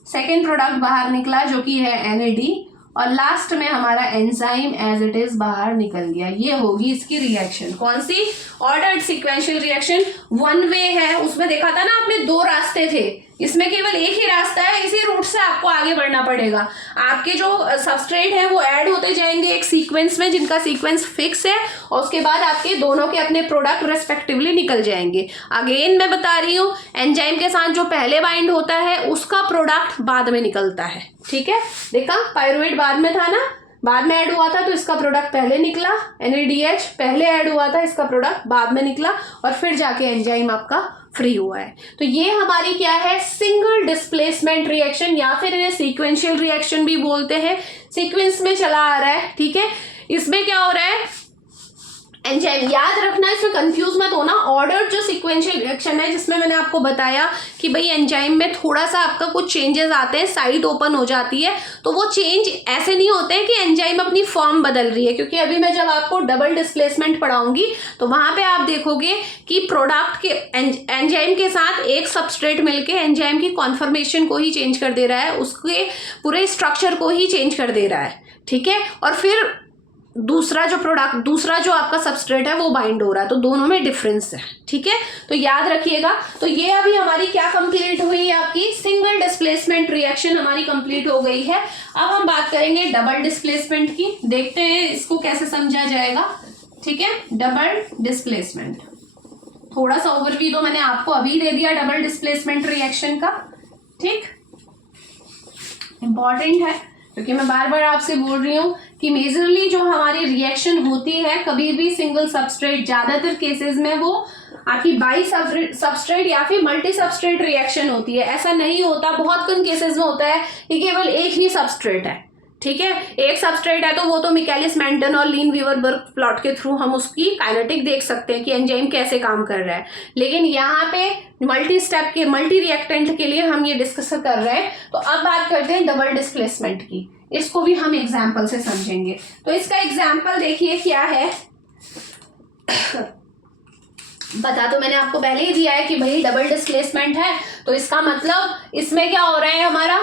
सेकेंड प्रोडक्ट बाहर निकला जो कि है NAD, और लास्ट में हमारा एंजाइम एज इट इज बाहर निकल गया। ये होगी इसकी रिएक्शन, कौन सी, ordered sequential reaction. One way है, उसमें देखा था ना आपने, दो रास्ते थे, इसमें केवल एक ही रास्ता है, इसी रूट से आपको आगे बढ़ना पड़ेगा। आपके जो सबस्ट्रेट है वो ऐड होते जाएंगे एक सीक्वेंस में, जिनका सीक्वेंस फिक्स है, और उसके बाद आपके दोनों के अपने प्रोडक्ट रेस्पेक्टिवली निकल जाएंगे। अगेन मैं बता रही हूँ, एंजाइम के साथ जो पहले बाइंड होता है उसका प्रोडक्ट बाद में निकलता है, ठीक है। देखा, पायरुवेट बाद में था ना, बाद में ऐड हुआ था तो इसका प्रोडक्ट पहले निकला, NADH पहले ऐड हुआ था, इसका प्रोडक्ट बाद में निकला, और फिर जाके एंजाइम आपका फ्री हुआ है। तो ये हमारी क्या है, सिंगल डिस्प्लेसमेंट रिएक्शन, या फिर इन्हें सीक्वेंशियल रिएक्शन भी बोलते हैं। सीक्वेंस में चला आ रहा है, ठीक है। इसमें क्या हो रहा है, एंजाइम, याद रखना, इसमें कंफ्यूज मत होना। ऑर्डर जो सीक्वेंशियल रिएक्शन है, जिसमें मैंने आपको बताया कि भाई एंजाइम में थोड़ा सा आपका कुछ चेंजेस आते हैं, साइड ओपन हो जाती है, तो वो चेंज ऐसे नहीं होते हैं कि एंजाइम अपनी फॉर्म बदल रही है, क्योंकि अभी मैं जब आपको डबल डिस्प्लेसमेंट पढ़ाऊंगी तो वहां पे आप देखोगे कि प्रोडक्ट के एंजाइम के साथ एक सबस्ट्रेट मिलके एंजाइम की कॉन्फर्मेशन को ही चेंज कर दे रहा है, उसके पूरे स्ट्रक्चर को ही चेंज कर दे रहा है, ठीक है। और फिर दूसरा जो आपका सबस्ट्रेट है वो बाइंड हो रहा है, तो दोनों में डिफरेंस है, ठीक है। तो याद रखिएगा। तो ये अभी हमारी क्या कंप्लीट हुई, आपकी सिंगल डिस्प्लेसमेंट रिएक्शन हमारी कंप्लीट हो गई है। अब हम बात करेंगे डबल डिस्प्लेसमेंट की, देखते हैं इसको कैसे समझा जाएगा, ठीक है। डबल डिस्प्लेसमेंट, थोड़ा सा ओवरव्यू तो मैंने आपको अभी दे दिया डबल डिस्प्लेसमेंट रिएक्शन का, ठीक। इंपॉर्टेंट है क्योंकि मैं बार बार आपसे बोल रही हूँ कि मेजरली जो हमारी रिएक्शन होती है कभी भी सिंगल सबस्ट्रेट, ज्यादातर केसेस में वो आपकी बाई सबस्ट्रेट या फिर मल्टी सबस्ट्रेट रिएक्शन होती है। ऐसा नहीं होता, बहुत कम केसेस में होता है कि केवल एक ही सबस्ट्रेट है, ठीक है। एक सबस्ट्रेट है तो वो तो मिकेलिस मेंटन और लीन वीवर बर्ग प्लॉट के थ्रू हम उसकी काइनेटिक देख सकते हैं कि एंजाइम कैसे काम कर रहा है। लेकिन यहाँ पे मल्टी स्टेप के, मल्टी रिएक्टेंट के लिए हम ये डिस्कस कर रहे हैं। तो अब बात करते हैं डबल डिस्प्लेसमेंट की, इसको भी हम एग्जाम्पल से समझेंगे। तो इसका एग्जाम्पल देखिए क्या है। बता तो मैंने आपको पहले ही दिया है कि भाई डबल डिस्प्लेसमेंट है, तो इसका मतलब इसमें क्या हो रहा है हमारा,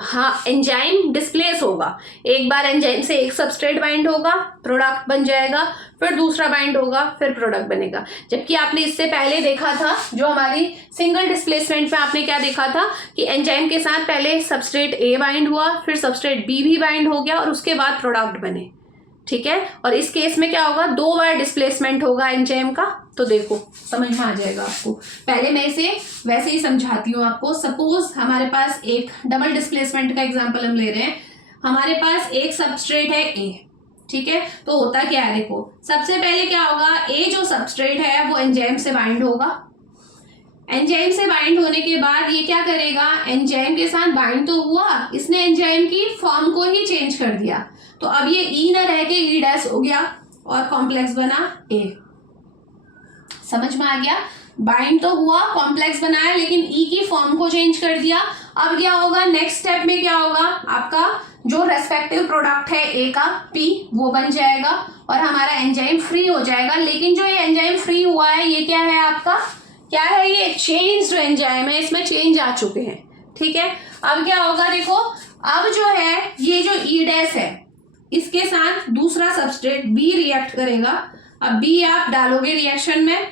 हाँ, एंजाइम डिस्प्लेस होगा। एक बार एंजाइम से एक सबस्ट्रेट बाइंड होगा, प्रोडक्ट बन जाएगा, फिर दूसरा बाइंड होगा, फिर प्रोडक्ट बनेगा। जबकि आपने इससे पहले देखा था जो हमारी सिंगल डिस्प्लेसमेंट में आपने क्या देखा था कि एंजाइम के साथ पहले सबस्ट्रेट ए बाइंड हुआ, फिर सबस्ट्रेट बी भी बाइंड हो गया और उसके बाद प्रोडक्ट बने, ठीक है। और इस केस में क्या होगा, 2 बार डिस्प्लेसमेंट होगा एंजाइम का। तो देखो समझ में आ जाएगा आपको। पहले मैं इसे वैसे ही समझाती हूँ आपको। सपोज हमारे पास एक डबल डिस्प्लेसमेंट का एग्जांपल हम ले रहे हैं। हमारे पास एक सबस्ट्रेट है ए, ठीक है। तो होता क्या है, देखो सबसे पहले क्या होगा, ए जो सबस्ट्रेट है वो एंजाइम से बाइंड होगा। एंजाइम से बाइंड होने के बाद ये क्या करेगा, एंजाइम के साथ बाइंड तो हुआ, इसने एंजाइम की फॉर्म को ही चेंज कर दिया। तो अब ये ई ना रह के ई डैश हो गया और कॉम्प्लेक्स बना ए। समझ में आ गया, बाइंड तो हुआ, कॉम्प्लेक्स बनाया, लेकिन ई की फॉर्म को चेंज कर दिया। अब क्या होगा, नेक्स्ट स्टेप में क्या होगा, आपका जो रेस्पेक्टिव प्रोडक्ट है ए का पी वो बन जाएगा और हमारा एंजाइम फ्री हो जाएगा। लेकिन जो ये एंजाइम फ्री हुआ है ये क्या है आपका, क्या है, ये चेंज जो एंजाइम है इसमें चेंज आ चुके हैं, ठीक है। अब क्या होगा, देखो अब जो है ये जो ई डैश है इसके साथ दूसरा सबस्ट्रेट बी रिएक्ट करेगा। अब बी आप डालोगे रिएक्शन में,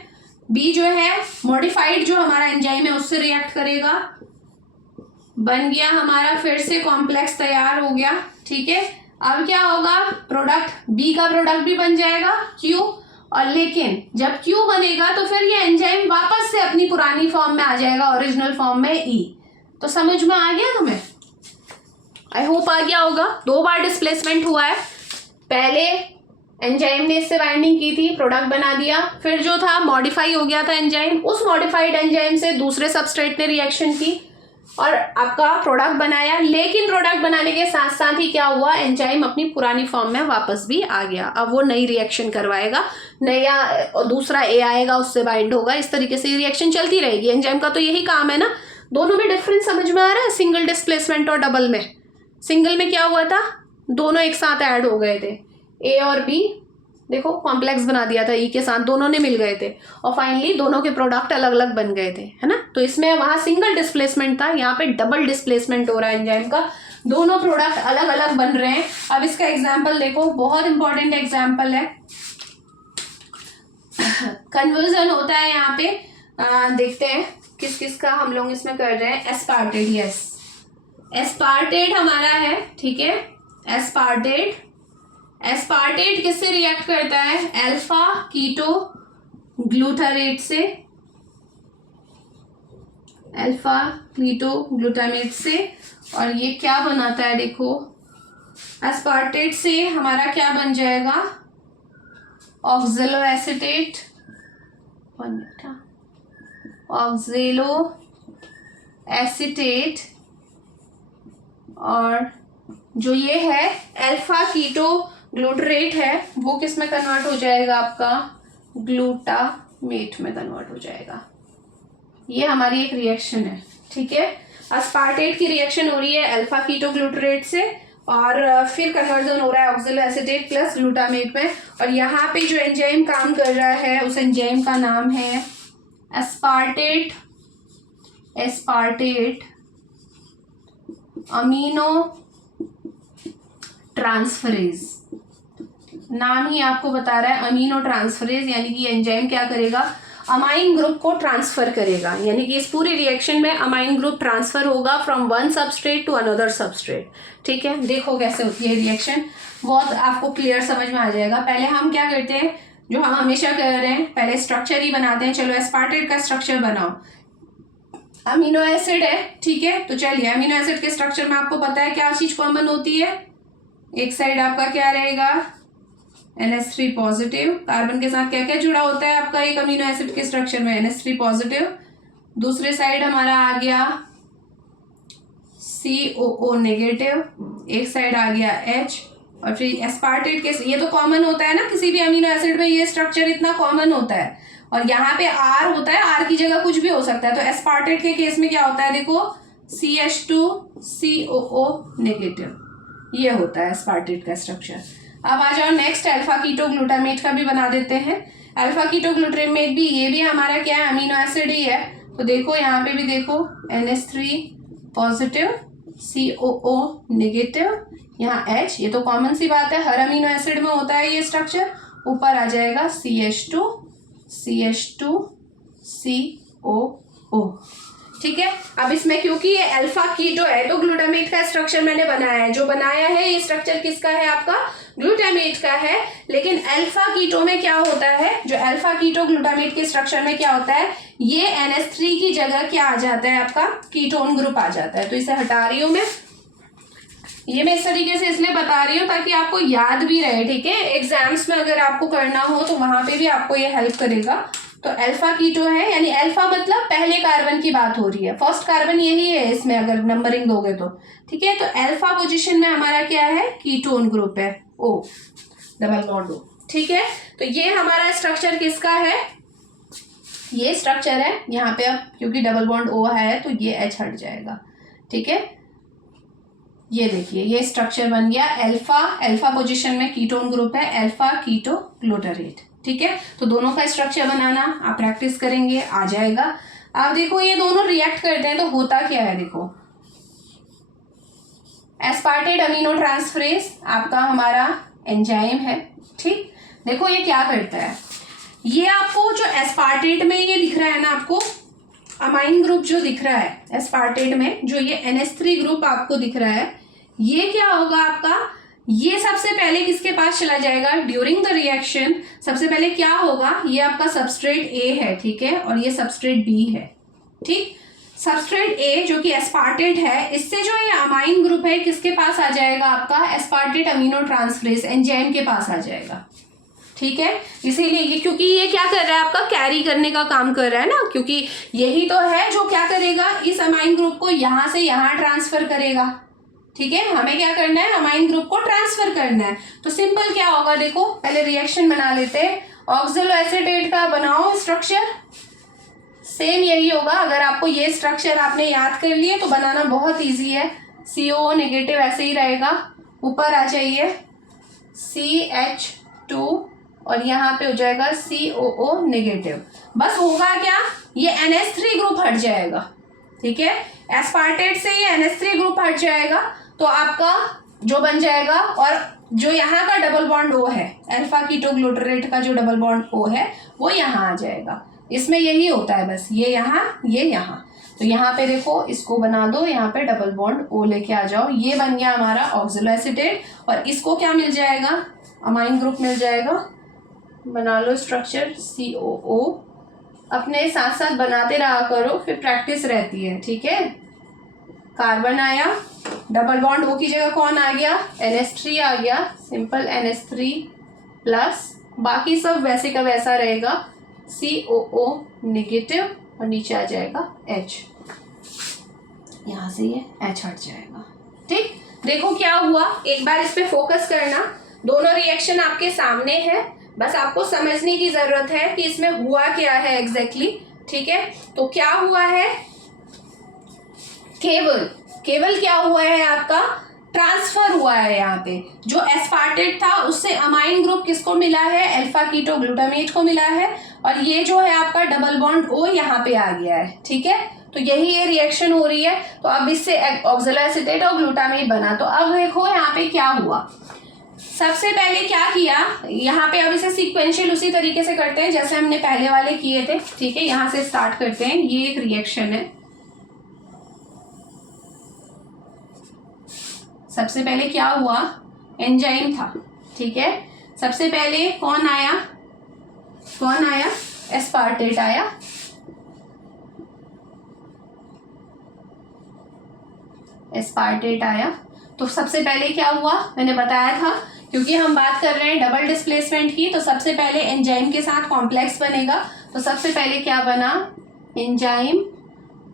बी जो है मॉडिफाइड जो हमारा एंजाइम है उससे रिएक्ट करेगा, बन गया हमारा फिर से कॉम्प्लेक्स तैयार हो गया, ठीक है। अब क्या होगा, प्रोडक्ट बी का प्रोडक्ट भी बन जाएगा क्यू, और लेकिन जब क्यू बनेगा तो फिर ये एंजाइम वापस से अपनी पुरानी फॉर्म में आ जाएगा, ओरिजिनल फॉर्म में ई। तो समझ में आ गया तुम्हें, आई होप आ गया होगा। 2 बार डिस्प्लेसमेंट हुआ है, पहले एंजाइम ने इससे बाइंडिंग की थी, प्रोडक्ट बना दिया, फिर जो था मॉडिफाई हो गया था एंजाइम, उस मॉडिफाइड एंजाइम से दूसरे सबस्ट्रेट ने रिएक्शन की और आपका प्रोडक्ट बनाया। लेकिन प्रोडक्ट बनाने के साथ साथ ही क्या हुआ, एंजाइम अपनी पुरानी फॉर्म में वापस भी आ गया। अब वो नई रिएक्शन करवाएगा, नया और दूसरा ए आएगा उससे बाइंड होगा, इस तरीके से रिएक्शन चलती रहेगी। एंजाइम का तो यही काम है ना। दोनों में डिफरेंस समझ में आ रहा है, सिंगल डिस्प्लेसमेंट और डबल में। सिंगल में क्या हुआ था, दोनों एक साथ ऐड हो गए थे, ए और बी देखो कॉम्प्लेक्स बना दिया था ई के साथ, दोनों ने मिल गए थे और फाइनली दोनों के प्रोडक्ट अलग अलग बन गए थे, है ना। तो इसमें वहां सिंगल डिस्प्लेसमेंट था, यहाँ पे डबल डिस्प्लेसमेंट हो रहा है एंजाइम का, दोनों प्रोडक्ट अलग अलग बन रहे हैं। अब इसका एग्जाम्पल देखो, बहुत इंपॉर्टेंट एग्जाम्पल है। कन्वर्जन होता है यहाँ पे, देखते हैं किस किस का हम लोग इसमें कर रहे हैं। एस्पार्टेट, यस एस्पार्टेट हमारा है, ठीक है। एस्पार्टेट, एस्पार्टेट किससे रिएक्ट करता है, अल्फा कीटो ग्लूटारेट से, अल्फा कीटो ग्लूटामेट से। और ये क्या बनाता है, देखो एस्पार्टेट से हमारा क्या बन जाएगा, ऑक्जेलो एसीटेट, ऑक्जेलो एसीटेट। और जो ये है अल्फा कीटो ग्लूटरेट है वो किस में कन्वर्ट हो जाएगा, आपका ग्लूटामेट में कन्वर्ट हो जाएगा। ये हमारी एक रिएक्शन है, ठीक है। अस्पार्टेट की रिएक्शन हो रही है अल्फा कीटो ग्लूटरेट से और फिर कन्वर्जन हो रहा है ऑक्जेलो एसीटेट प्लस ग्लूटामेट में। और यहाँ पे जो एंजाइम काम कर रहा है उस एंजाइम का नाम है एस्पार्टेट, एस्पार्टेट अमीनो ट्रांसफरेज। नाम ही आपको बता रहा है अमीनो ट्रांसफरेज, यानी कि एंजाइम क्या करेगा, अमाइन ग्रुप को ट्रांसफर करेगा। यानी कि इस पूरी रिएक्शन में अमाइन ग्रुप ट्रांसफर होगा from one substrate to another substrate, ठीक है। देखो कैसे होती है रिएक्शन, बहुत आपको क्लियर समझ में आ जाएगा। पहले हम क्या करते हैं, जो हम हमेशा कर रहे हैं, पहले स्ट्रक्चर ही बनाते हैं। चलो एस्पार्टेट का स्ट्रक्चर बनाओ। अमीनो एसिड है, ठीक है, तो चलिए अमीनो एसिड के स्ट्रक्चर में आपको पता है क्या चीज कॉमन होती है। एक साइड आपका क्या रहेगा, NH3 पॉजिटिव। कार्बन के साथ क्या क्या जुड़ा होता है आपका एक अमीनो एसिड के स्ट्रक्चर में, NH3 पॉजिटिव। दूसरे साइड हमारा आ गया COO नेगेटिव, एक साइड आ गया H। और फिर एस्पार्टेट के, ये तो कॉमन होता है ना किसी भी अमीनो एसिड में, ये स्ट्रक्चर इतना कॉमन होता है। और यहाँ पे R होता है, R की जगह कुछ भी हो सकता है। तो एस्पार्टेट के केस में क्या होता है, देखो CH2 COO नेगेटिव, ये होता है एस्पार्टेट का स्ट्रक्चर। अब आ जाओ नेक्स्ट, अल्फा कीटो ग्लूटामेट का भी बना देते हैं। अल्फा कीटो ग्लूटामेट भी, ये भी हमारा क्या है, अमीनो एसिड ही है। तो देखो यहाँ पे भी देखो NH3 पॉजिटिव COO नेगेटिव, यहाँ H, ये तो कॉमन सी बात है, हर अमीनो एसिड में होता है ये स्ट्रक्चर। ऊपर आ जाएगा CH2 COO, ठीक है। अब इसमें क्योंकि ये अल्फा कीटो है तो ग्लूटामेट का स्ट्रक्चर मैंने बनाया है। जो बनाया है ये स्ट्रक्चर किसका है, आपका ग्लूटामेट का है। लेकिन अल्फा कीटो में क्या होता है, जो अल्फा कीटो ग्लूटामेट के स्ट्रक्चर में क्या होता है, ये NH3 की जगह क्या आ जाता है, आपका कीटोन ग्रुप आ जाता है। तो इसे हटा रही हूं मैं, ये मैं इस तरीके से इसलिए बता रही हूँ ताकि आपको याद भी रहे, ठीक है। एग्जाम्स में अगर आपको करना हो तो वहां पे भी आपको ये हेल्प करेगा। तो अल्फा कीटो है, यानी अल्फा मतलब पहले कार्बन की बात हो रही है, फर्स्ट कार्बन यही है इसमें अगर नंबरिंग दोगे तो, ठीक है। तो अल्फा पोजीशन में हमारा क्या है, कीटोन ग्रुप है, O डबल बॉन्ड O, ठीक है। तो ये हमारा स्ट्रक्चर किसका है, ये स्ट्रक्चर है यहाँ पे। अब क्योंकि डबल बॉन्ड O है तो ये H हट जाएगा, ठीक है। ये देखिए ये स्ट्रक्चर बन गया अल्फा, अल्फा पोजीशन में कीटोन ग्रुप है, अल्फा कीटो ग्लूटारेट, ठीक है। तो दोनों का स्ट्रक्चर बनाना आप प्रैक्टिस करेंगे, आ जाएगा। अब देखो ये दोनों रिएक्ट करते हैं तो होता क्या है, देखो एस्पार्टेट अमीनो ट्रांसफरेज आपका हमारा एंजाइम है, ठीक। देखो ये क्या करता है, ये आपको जो एस्पार्टेट में ये दिख रहा है ना, आपको अमाइन ग्रुप जो दिख रहा है एस्पार्टेट में, जो ये NH3 ग्रुप आपको दिख रहा है, ये क्या होगा आपका, ये सबसे पहले किसके पास चला जाएगा, ड्यूरिंग द रिएक्शन सबसे पहले क्या होगा, ये आपका सबस्ट्रेट A है, ठीक है, और ये सबस्ट्रेट B है, ठीक। सबस्ट्रेट A जो कि एस्पार्टेट है, इससे जो ये अमाइन ग्रुप है किसके पास आ जाएगा, आपका एस्पार्टेट अमीनो ट्रांसफरेज एंजाइम के पास आ जाएगा, ठीक है। इसीलिए ये, क्योंकि ये क्या कर रहा है, आपका कैरी करने का काम कर रहा है ना, क्योंकि यही तो है जो क्या करेगा, इस अमाइन ग्रुप को यहां से यहां ट्रांसफर करेगा, ठीक है। हमें क्या करना है, अमाइन ग्रुप को ट्रांसफर करना है। तो सिंपल क्या होगा, देखो पहले रिएक्शन बना लेते हैं। ऑक्सलो एसीटेट का बनाओ स्ट्रक्चर, सेम यही होगा। अगर आपको ये स्ट्रक्चर आपने याद कर लिए तो बनाना बहुत इजी है। COO नेगेटिव ऐसे ही रहेगा, ऊपर आ जाइए CH2 और यहाँ पे हो जाएगा COO नेगेटिव। बस होगा क्या, ये NH3 ग्रुप हट जाएगा, ठीक है। एस्पार्टेट से ये NH3 ग्रुप हट जाएगा तो आपका जो बन जाएगा, और जो यहाँ का डबल बॉन्ड O है, अल्फा कीटो ग्लूटारेट का जो डबल बॉन्ड O है वो यहाँ आ जाएगा। इसमें यही होता है, बस ये यहाँ ये यहाँ। तो यहाँ पे देखो इसको बना दो, यहाँ पे डबल बॉन्ड O लेके आ जाओ, ये बन गया हमारा ऑक्सलो एसीटेट। और इसको क्या मिल जाएगा, अमाइन ग्रुप मिल जाएगा। बना लो स्ट्रक्चर COO, अपने साथ साथ बनाते रहा करो, फिर प्रैक्टिस रहती है, ठीक है। कार्बन आया, डबल बॉन्ड O की जगह कौन आ गया, NH3 आ गया, सिंपल NH3 प्लस, बाकी सब वैसे का वैसा रहेगा, COO नेगेटिव, और नीचे आ जाएगा H, यहाँ से ये H हट जाएगा, ठीक। देखो क्या हुआ, एक बार इस पे फोकस करना, दोनों रिएक्शन आपके सामने है, बस आपको समझने की जरूरत है कि इसमें हुआ क्या है एग्जैक्टली, ठीक है। तो क्या हुआ है, केवल क्या हुआ है, आपका ट्रांसफर हुआ है। यहाँ पे जो एस्पार्टेट था उससे अमाइन ग्रुप किसको मिला है, अल्फा कीटो ग्लूटामेट को मिला है, और ये जो है आपका डबल बॉन्ड O यहाँ पे आ गया है, ठीक है। तो यही ये रिएक्शन हो रही है। तो अब इससे ऑक्सलो एसीटेट और ग्लूटामेट बना। तो अब देखो यहाँ पे क्या हुआ, सबसे पहले क्या किया, यहाँ पे अब इसे सीक्वेंशियल उसी तरीके से करते हैं जैसे हमने पहले वाले किए थे, ठीक है। यहाँ से स्टार्ट करते हैं, ये एक रिएक्शन है। सबसे पहले क्या हुआ, एंजाइम था, ठीक है। सबसे पहले कौन आया, कौन आया, एस्पार्टेट आया। एस्पार्टेट आया। तो सबसे पहले क्या हुआ, मैंने बताया था, क्योंकि हम बात कर रहे हैं डबल डिस्प्लेसमेंट की, तो सबसे पहले एंजाइम के साथ कॉम्प्लेक्स बनेगा। तो सबसे पहले क्या बना, एंजाइम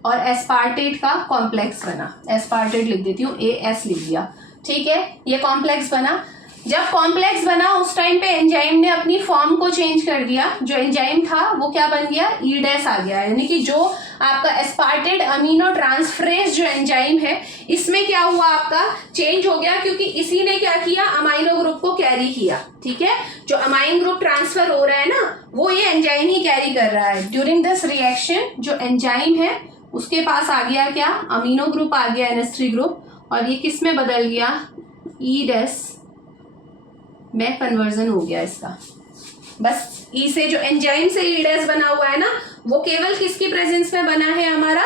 और एस्पार्टेट का कॉम्प्लेक्स बना। एस्पार्टेट लिख देती हूँ, AS लिख दिया, ठीक है। ये कॉम्प्लेक्स बना। जब कॉम्प्लेक्स बना उस टाइम पे एंजाइम ने अपनी फॉर्म को चेंज कर दिया। जो एंजाइम था वो क्या बन गया, ईडेस आ गया। यानी कि जो आपका एस्पार्टेट अमीनो ट्रांसफरेज जो एंजाइम है, इसमें क्या हुआ, आपका चेंज हो गया, क्योंकि इसी ने क्या किया, अमाइनो ग्रुप को कैरी किया। ठीक है, जो अमाइन ग्रुप ट्रांसफर हो रहा है ना, वो ये एंजाइम ही कैरी कर रहा है। ड्यूरिंग दिस रिएक्शन जो एंजाइम है उसके पास आ गया क्या, अमीनो ग्रुप आ गया, NH3 ग्रुप, और ये किस में बदल गया, ईडेस में कन्वर्जन हो गया इसका। बस ई से जो एंजाइम से ईडेस बना हुआ है ना, वो केवल किसकी प्रेजेंस में बना है, हमारा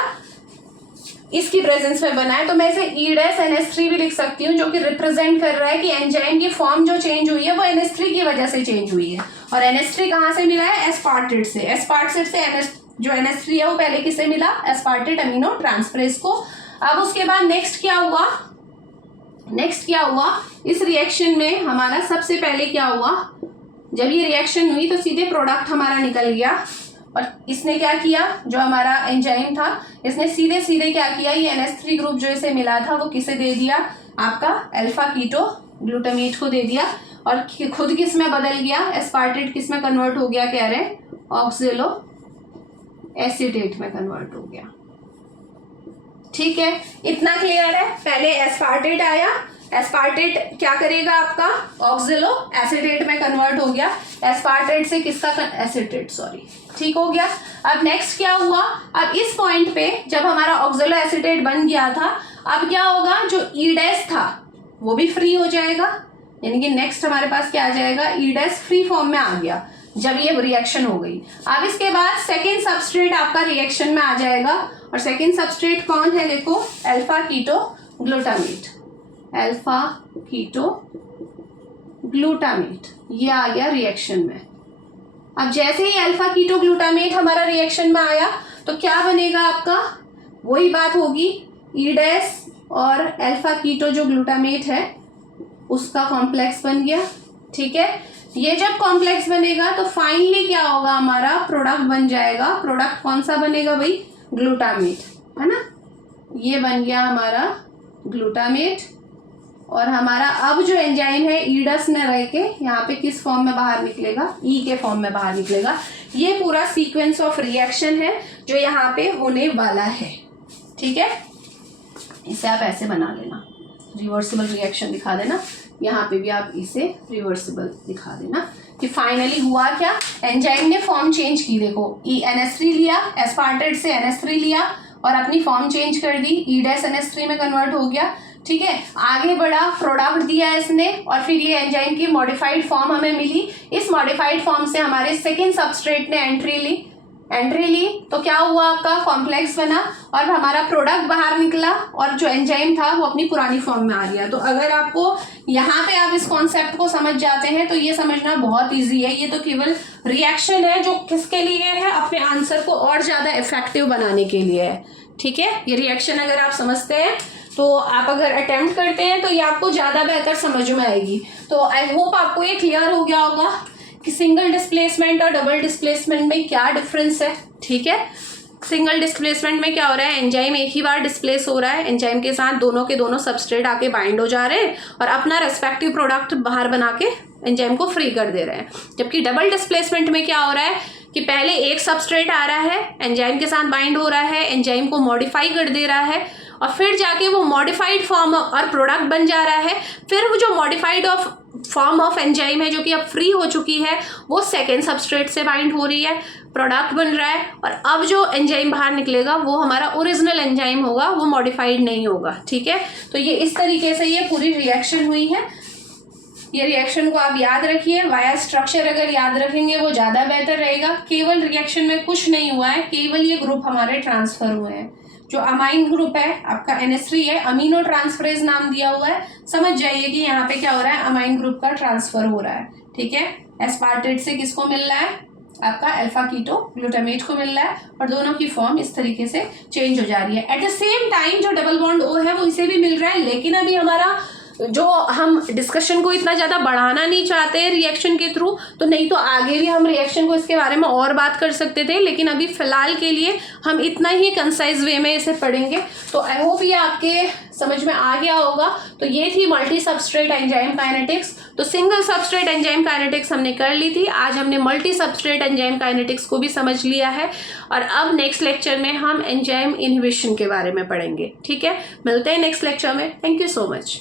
इसकी प्रेजेंस में बना है। तो मैं इसे ईडेस NH3 भी लिख सकती हूँ, जो कि रिप्रेजेंट कर रहा है कि एंजाइम की फॉर्म जो चेंज हुई है वो NH3 की वजह से चेंज हुई है। और NH3 कहाँ से मिला है, एस्पार्टेट से। एस्पार्टेट से जो NH3 है वो पहले किसे मिला, एस्पार्टेट अमीनो ट्रांसफरेज को। अब उसके बाद नेक्स्ट क्या हुआ, इस रिएक्शन में हमारा सबसे पहले क्या हुआ, जब ये रिएक्शन हुई तो सीधे प्रोडक्ट हमारा निकल गया। और इसने क्या किया, जो हमारा एंजाइम था, इसने सीधे सीधे क्या किया, ये NH3 ग्रुप जो इसे मिला था वो किसे दे दिया, आपका अल्फा कीटो ग्लूटामेट को दे दिया। और खुद किस में बदल गया, एस्पार्टेट किस में कन्वर्ट हो गया, कह रहे हैं ऑक्सिलो एसीटेट में कन्वर्ट हो गया। ठीक है, इतना क्लियर है। पहले एस्पार्टेट आया, एस्पार्टेट क्या करेगा, आपका ऑक्सिलो एसीटेट में कन्वर्ट हो गया। एस्पार्टेट से किसका, एसीटेट, सॉरी, ठीक हो गया। अब नेक्स्ट क्या हुआ, अब इस पॉइंट पे जब हमारा ऑक्सिलो एसीटेट बन गया था, अब क्या होगा, जो ईडेस था वो भी फ्री हो जाएगा। यानी कि नेक्स्ट हमारे पास क्या आ जाएगा, ईडेस फ्री फॉर्म में आ गया जब ये रिएक्शन हो गई। अब इसके बाद सेकेंड सबस्ट्रेट आपका रिएक्शन में आ जाएगा। और सेकेंड सबस्ट्रेट कौन है, देखो, alpha keto glutamate. Alpha keto glutamate ये आ गया रिएक्शन में। अब जैसे ही अल्फा कीटो ग्लूटामेट हमारा रिएक्शन में आया तो क्या बनेगा, आपका वही बात होगी, ईडेस और अल्फा कीटो जो ग्लूटामेट है उसका कॉम्प्लेक्स बन गया। ठीक है, ये जब कॉम्प्लेक्स बनेगा तो फाइनली क्या होगा, हमारा प्रोडक्ट बन जाएगा। प्रोडक्ट कौन सा बनेगा भाई, ग्लूटामेट, है ना। ये बन गया हमारा ग्लूटामेट। और हमारा अब जो एंजाइम है ईडस में रह के यहाँ पे किस फॉर्म में बाहर निकलेगा, ई के फॉर्म में बाहर निकलेगा। ये पूरा सीक्वेंस ऑफ रिएक्शन है जो यहाँ पे होने वाला है। ठीक है, इसे आप ऐसे बना लेना, रिवर्सिबल रिएक्शन दिखा देना। यहाँ पे भी आप इसे रिवर्सिबल दिखा देना कि फाइनली हुआ क्या, एंजाइम ने फॉर्म चेंज की। देखो, NH3 लिया, एस्पार्टेट से NH3 लिया और अपनी फॉर्म चेंज कर दी, ईडेस NH3 में कन्वर्ट हो गया। ठीक है, आगे बढ़ा, प्रोडक्ट दिया इसने, और फिर ये एंजाइम की मॉडिफाइड फॉर्म हमें मिली। इस मॉडिफाइड फॉर्म से हमारे सेकेंड सबस्ट्रेट ने एंट्री ली तो क्या हुआ, आपका कॉम्प्लेक्स बना और हमारा प्रोडक्ट बाहर निकला और जो एंजाइम था वो अपनी पुरानी फॉर्म में आ गया। तो अगर आपको यहाँ पे आप इस कॉन्सेप्ट को समझ जाते हैं तो ये समझना बहुत इजी है। ये तो केवल रिएक्शन है जो किसके लिए है, अपने आंसर को और ज़्यादा इफेक्टिव बनाने के लिए है। ठीक है, ये रिएक्शन अगर आप समझते हैं तो आप अगर अटेम्प्ट करते हैं तो ये आपको ज़्यादा बेहतर समझ में आएगी। तो आई होप आपको ये क्लियर हो गया होगा कि सिंगल डिस्प्लेसमेंट और डबल डिस्प्लेसमेंट में क्या डिफरेंस है। ठीक है, सिंगल डिस्प्लेसमेंट में क्या हो रहा है, एंजाइम एक ही बार डिस्प्लेस हो रहा है, एंजाइम के साथ दोनों के दोनों सबस्ट्रेट आके बाइंड हो जा रहे हैं और अपना रेस्पेक्टिव प्रोडक्ट बाहर बना के एंजाइम को फ्री कर दे रहे हैं। जबकि डबल डिस्प्लेसमेंट में क्या हो रहा है कि पहले एक सबस्ट्रेट आ रहा है, एंजाइम के साथ बाइंड हो रहा है, एंजाइम को मॉडिफाई कर दे रहा है और फिर जाके वो मॉडिफाइड फॉर्म और प्रोडक्ट बन जा रहा है। फिर वो जो मॉडिफाइड फॉर्म ऑफ एंजाइम है जो कि अब फ्री हो चुकी है, वो सेकेंड सबस्ट्रेट से बाइंड हो रही है, प्रोडक्ट बन रहा है, और अब जो एंजाइम बाहर निकलेगा वो हमारा ओरिजिनल एंजाइम होगा, वो मॉडिफाइड नहीं होगा। ठीक है, तो ये इस तरीके से ये पूरी रिएक्शन हुई है। ये रिएक्शन को आप याद रखिए, वाया स्ट्रक्चर अगर याद रखेंगे वो ज़्यादा बेहतर रहेगा। केवल रिएक्शन में कुछ नहीं हुआ है, केवल ये ग्रुप हमारे ट्रांसफर हुए हैं। जो अमाइन ग्रुप है आपका NH3 है, अमीनो ट्रांसफरेज नाम दिया हुआ है। समझ जाइए कि यहाँ पे क्या हो रहा है, अमाइन ग्रुप का ट्रांसफर हो रहा है। ठीक है, एस्पार्टेट से किसको मिल रहा है, आपका अल्फा कीटो ग्लूटामेट को मिल रहा है और दोनों की फॉर्म इस तरीके से चेंज हो जा रही है। एट द सेम टाइम जो डबल बॉन्ड ओ है वो इसे भी मिल रहा है, लेकिन अभी हमारा जो हम डिस्कशन को इतना ज़्यादा बढ़ाना नहीं चाहते रिएक्शन के थ्रू, तो नहीं तो आगे भी हम रिएक्शन को इसके बारे में और बात कर सकते थे, लेकिन अभी फिलहाल के लिए हम इतना ही कंसाइज वे में इसे पढ़ेंगे। तो आई होप ये आपके समझ में आ गया होगा। तो ये थी मल्टी सबस्ट्रेट एंजाइम काइनेटिक्स। तो सिंगल सबस्ट्रेट एंजाइम काइनेटिक्स हमने कर ली थी, आज हमने मल्टी सबस्ट्रेट एंजाइम काइनेटिक्स को भी समझ लिया है। और अब नेक्स्ट लेक्चर में हम एंजाइम इनहिबिशन के बारे में पढ़ेंगे। ठीक है, मिलते हैं नेक्स्ट लेक्चर में। Thank you so much.